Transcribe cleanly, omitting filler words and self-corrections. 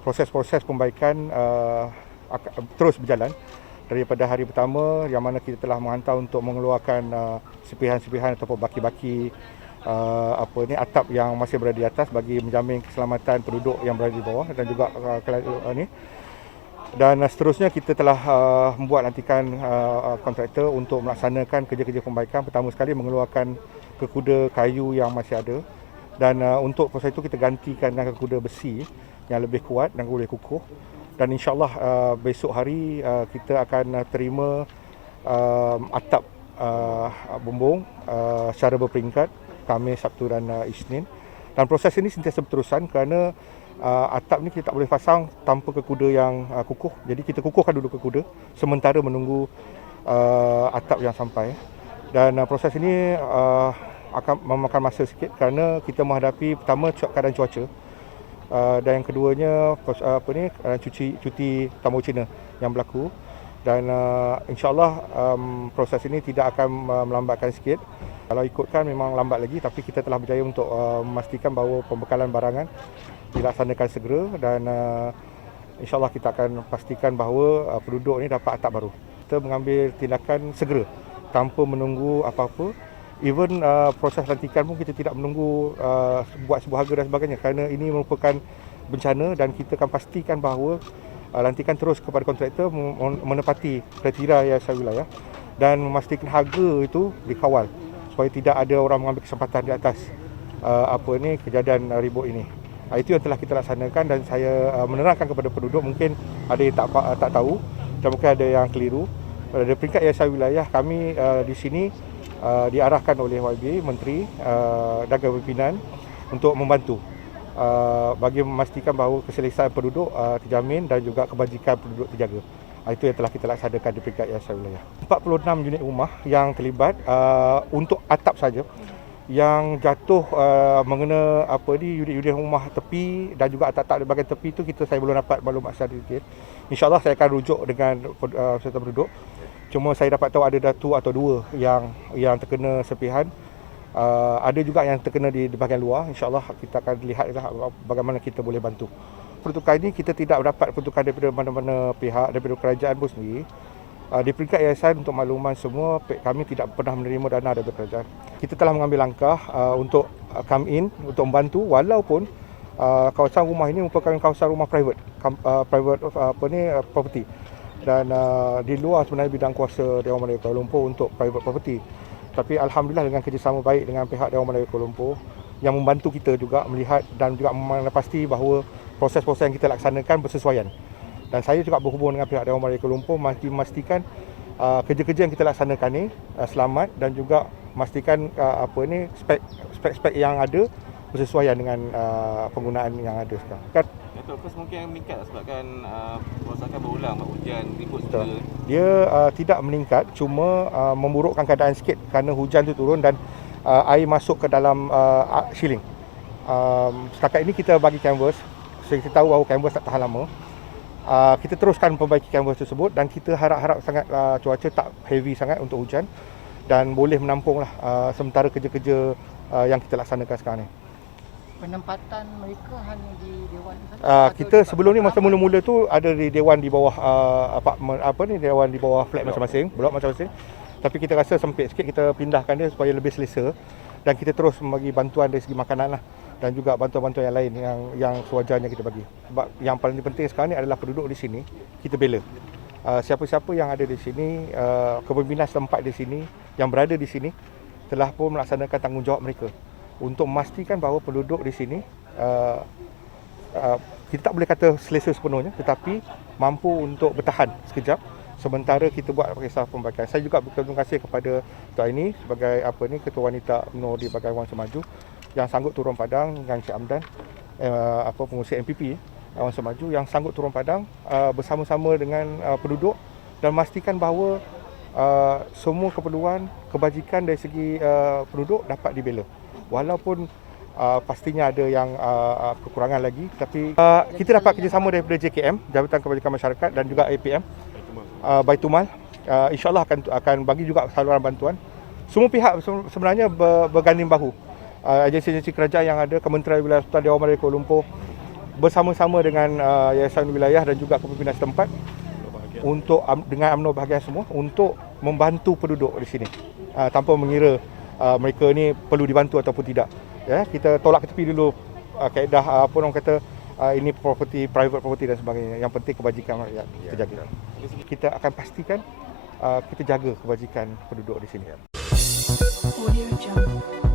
Proses-proses pembaikan terus berjalan daripada hari pertama yang mana kita telah menghantar untuk mengeluarkan serpihan-serpihan ataupun baki-baki atap yang masih berada di atas bagi menjamin keselamatan penduduk yang berada di bawah dan juga ni. Dan seterusnya kita telah membuat lantikan kontraktor untuk melaksanakan kerja-kerja pembaikan. Pertama sekali mengeluarkan kekuda kayu yang masih ada, dan untuk proses itu kita gantikan dengan kekuda besi yang lebih kuat dan boleh kukuh. Dan insyaAllah besok hari kita akan terima atap bumbung secara berperingkat Khamis, Sabtu dan Isnin. Dan proses ini sentiasa berterusan kerana atap ni kita tak boleh pasang tanpa kekuda yang kukuh. Jadi kita kukuhkan dulu kekuda sementara menunggu atap yang sampai. Dan proses ini akan memakan masa sikit kerana kita menghadapi pertama keadaan cuaca. Dan yang keduanya cuti tamu Cina yang berlaku, dan insyaAllah proses ini tidak akan melambatkan sikit. Kalau ikutkan memang lambat lagi, tapi kita telah berjaya untuk memastikan bahawa pembekalan barangan dilaksanakan segera, dan insyaAllah kita akan pastikan bahawa penduduk ini dapat atap baru. Kita mengambil tindakan segera tanpa menunggu apa-apa. Even proses lantikan pun kita tidak menunggu buat sebuah harga dan sebagainya, kerana ini merupakan bencana dan kita akan pastikan bahawa lantikan terus kepada kontraktor menepati kriteria Yayasan Wilayah dan memastikan harga itu dikawal supaya tidak ada orang mengambil kesempatan di atas kejadian ribut ini. Itu yang telah kita laksanakan, dan saya menerangkan kepada penduduk, mungkin ada yang tak tahu dan mungkin ada yang keliru. Dari peringkat Yayasan Wilayah kami di sini diarahkan oleh YB, Menteri dan Pimpinan untuk membantu bagi memastikan bahawa keselesaan penduduk terjamin dan juga kebajikan penduduk terjaga. Itu yang telah kita laksanakan di peringkat Yayasan Wilayah. 46 unit rumah yang terlibat untuk atap saja yang jatuh mengena unit-unit rumah tepi dan juga atap-atap di bahagian tepi itu saya belum dapat maklumat secara detail. InsyaAllah saya akan rujuk dengan serta penduduk. Cuma saya dapat tahu ada satu atau dua yang terkena serpihan. Ada juga yang terkena di bahagian luar. InsyaAllah kita akan lihatlah bagaimana kita boleh bantu. Peruntukan ini kita tidak dapat peruntukan daripada mana-mana pihak, daripada kerajaan pun sendiri. Di peringkat yayasan, untuk makluman semua, kami tidak pernah menerima dana daripada kerajaan. Kita telah mengambil langkah untuk come in, untuk membantu, walaupun kawasan rumah ini merupakan kawasan rumah private property. Dan di luar sebenarnya bidang kuasa Dewan Melayu Kuala Lumpur untuk private property. Tapi alhamdulillah dengan kerjasama baik dengan pihak Dewan Melayu Kuala Lumpur yang membantu kita juga melihat dan juga memastikan bahawa proses-proses yang kita laksanakan bersesuaian. Dan saya juga berhubung dengan pihak Dewan Melayu Kuala Lumpur memastikan kerja-kerja yang kita laksanakan ni selamat, dan juga memastikan spek-spek yang ada bersesuaian dengan penggunaan yang ada sekarang. Datuk, kos mungkin meningkat sebabkan kerosakan berulang, hujan, ribut semua. Dia tidak meningkat, cuma memburukkan keadaan sikit kerana hujan tu turun dan air masuk ke dalam shieling. Setakat ini kita bagi canvas, kita tahu bahawa canvas tak tahan lama. Kita teruskan memperbaiki canvas tersebut, dan kita harap sangat cuaca tak heavy sangat untuk hujan dan boleh menampunglah sementara kerja-kerja yang kita laksanakan sekarang ni. Penempatan mereka hanya di Dewan kita sebelum ni masa mula-mula tu ada di Dewan di bawah Dewan di bawah flat masing-masing, blok masing-masing. Tapi kita rasa sempit sikit, kita pindahkan dia supaya lebih selesa, dan kita terus membagi bantuan dari segi makanan lah, dan juga bantuan-bantuan yang lain yang sewajarnya kita bagi. Sebab yang paling penting sekarang ni adalah penduduk di sini kita bela. Siapa-siapa yang ada di sini, kepimpinan setempat di sini yang berada di sini telah pun melaksanakan tanggungjawab mereka untuk memastikan bahawa penduduk di sini kita tak boleh kata selesa sepenuhnya, tetapi mampu untuk bertahan sekejap sementara kita buat kisah pembaikan. Saya juga berterima kasih kepada Tuan ini sebagai Ketua Wanita UMNO di Bahagian Wang Semaju yang sanggup turun padang, dengan Cik Amdan, pengurusi MPP Wang Semaju yang sanggup turun padang bersama-sama dengan penduduk dan memastikan bahawa semua keperluan kebajikan dari segi penduduk dapat dibela. Walaupun pastinya ada yang kekurangan lagi, tapi kita dapat kerjasama daripada JKM, Jabatan Kebajikan Masyarakat, dan juga APM, Baitumal. InsyaAllah akan bagi juga saluran bantuan. Semua pihak sebenarnya berganding bahu. Agensi-agensi kerajaan yang ada, Kementerian Wilayah Sultan Dewan Melayu Kuala Lumpur, bersama-sama dengan Yayasan Wilayah dan juga kepimpinan setempat untuk dengan UMNO bahagian semua untuk membantu penduduk di sini tanpa mengira mereka ni perlu dibantu ataupun tidak. Ya, kita tolak ke tepi dulu kaedah apa orang kata ini property, private property dan sebagainya. Yang penting kebajikan rakyat kita jaga. Kita akan pastikan kita jaga kebajikan penduduk di sini. Audio Jungle.